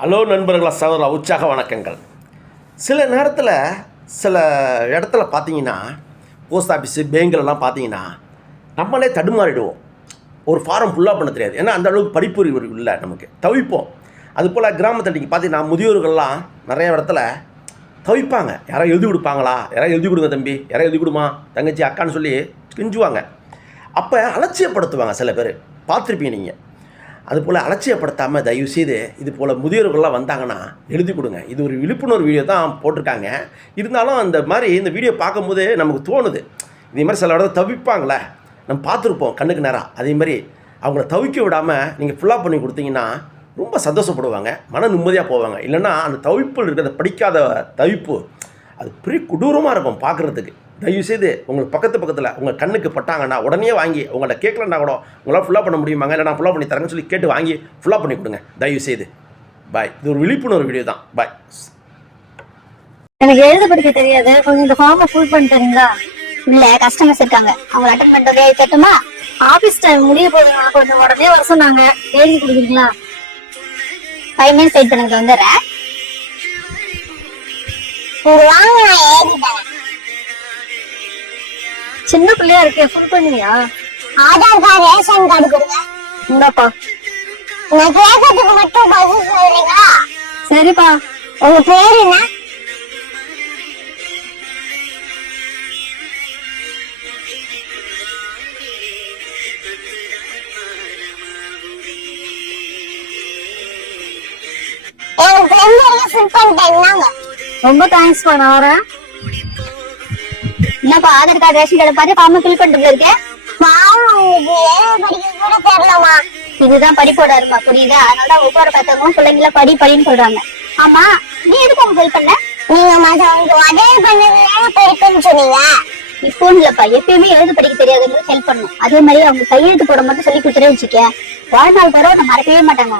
Hello நண்பர்களா, சகோதரா, உற்சாக வணக்கங்கள். சில நேரத்தில் சில இடத்துல பார்த்தீங்கன்னா, போஸ்ட் ஆஃபீஸு, பேங்கிலலாம் பார்த்தீங்கன்னா நம்மளே தடுமாறிடுவோம். ஒரு ஃபார்ம் ஃபுல்லாக பண்ண தெரியாது. ஏன்னா அந்த அளவுக்கு படிப்பறிவு இல்லை, நமக்கு தவிப்போம். அதுபோல் கிராமத்தில் நீங்கள் பார்த்தீங்கன்னா முதியோர்கள்லாம் நிறைய இடத்துல தவிப்பாங்க. யாராவது எழுதி கொடுப்பாங்களா, யாராவது எழுதி கொடுங்க தம்பி, யாராவது எழுதி கொடுமா தங்கச்சி அக்கான்னு சொல்லி கெஞ்சுவாங்க. அப்போ அலட்சியப்படுத்துவாங்க. சில பேர் பார்த்துருப்பீங்க நீங்கள். அதுபோல் அலட்சியப்படுத்தாமல் தயவுசெய்து இது போல் முதியோர்கள்லாம் வந்தாங்கன்னா எழுதி கொடுங்க. இது ஒரு விழிப்புணர்வு வீடியோ தான் போட்டிருக்காங்க. இருந்தாலும் அந்த மாதிரி இந்த வீடியோ பார்க்கும்போது நமக்கு தோணுது, இதே மாதிரி சில இடத்துல தவிப்பாங்களே, நம்ம பார்த்துருப்போம் கண்ணுக்கு நேரம். அதே மாதிரி அவங்கள தவிக்க விடாமல் நீங்கள் ஃபுல்லாக பண்ணி கொடுத்தீங்கன்னா ரொம்ப சந்தோஷப்படுவாங்க, மன நிம்மதியாக போவாங்க. இல்லைன்னா அந்த தவிப்பில் இருக்கிற படிக்காத தவிப்பு அது பெரிய கொடூரமாக இருக்கும் பார்க்குறதுக்கு. தயவுசெய்து உங்களுக்கு பக்கத்தில் உங்கள் கண்ணுக்கு பட்டாங்கன்னா உடனே வாங்கி உங்கள்கிட்ட கேட்கலன்னா கூட உங்களால் ஃபுல்லாக பண்ண முடியுமாங்க, இல்லை நான் ஃபுல்லாக பண்ணி தரேன்னு சொல்லி கேட்டு வாங்கி ஃபுல்லாக பண்ணி கொடுங்க தயவுசெய்து. பாய். இது ஒரு விழிப்புணர்வு வீடியோ தான். பாய். எனக்கு எழுத படிக்க தெரியாது, கொஞ்சம் இந்த ஃபார்மை ஃபுல் பண்ணி தரீங்களா? இல்ல, கஸ்டமர்ஸ் இருக்காங்க, அவங்க அட்டெண்ட் பண்றதே தட்டுமா? ஆபீஸ் டைம் முடிய போதுங்க, கொஞ்சம் உடனே வர சொன்னாங்க, எழுதி கொடுக்குறீங்களா? 5 minutes வெயிட் பண்ணுங்க, வந்துடுறேன். சின்ன பிள்ளையா இருக்கே, ஃபுல் பண்ணுவியா? ஆதார் கார்டு, ரேஷன் கார்டு கொடுங்க. இந்தாப்பா. நான் கேட்கறதுக்கு மட்டும் பதில் சொல்றீங்களா? சரிப்பா. உங்க பேர் என்ன? எனக்கு தெரிஞ்சவங்க ஃபுல் பண்ணிட்டேன்னாங்க. ரொம்ப தேங்க்ஸ்ப்பா, நான் வரேன். என்னப்பா, ஆதார் கார்டு, ரேஷன் கார்டு பார்த்து ஃபார்ம் ஃபில் பண்ணிட்டு இருக்கேன். படிக்க கூட தெரியலமா. இதுதான் படிப்போட அருமை, புரியுதா? அதனால ஒவ்வொரு பார்த்தவங்களும் பிள்ளைங்கள படின்னு சொல்றாங்க. ஆமா, நீ எதுக்கு அவங்க ஹெல்ப் பண்ண? நீங்க மத்தவங்களுக்கு உதவி பண்ணதுனால படிப்புன்னு சொன்னீங்க. இப்போ இல்லப்பா, எப்பயுமே எழுத படிக்க தெரியாதவங்களுக்கு ஹெல்ப் பண்ணும். அதே மாதிரி அவங்க கையெழுத்து போட மட்டும் சொல்லி கொடுத்துட்டே வச்சுக்க, வாழ்நாள் தர மறக்கவே மாட்டாங்க.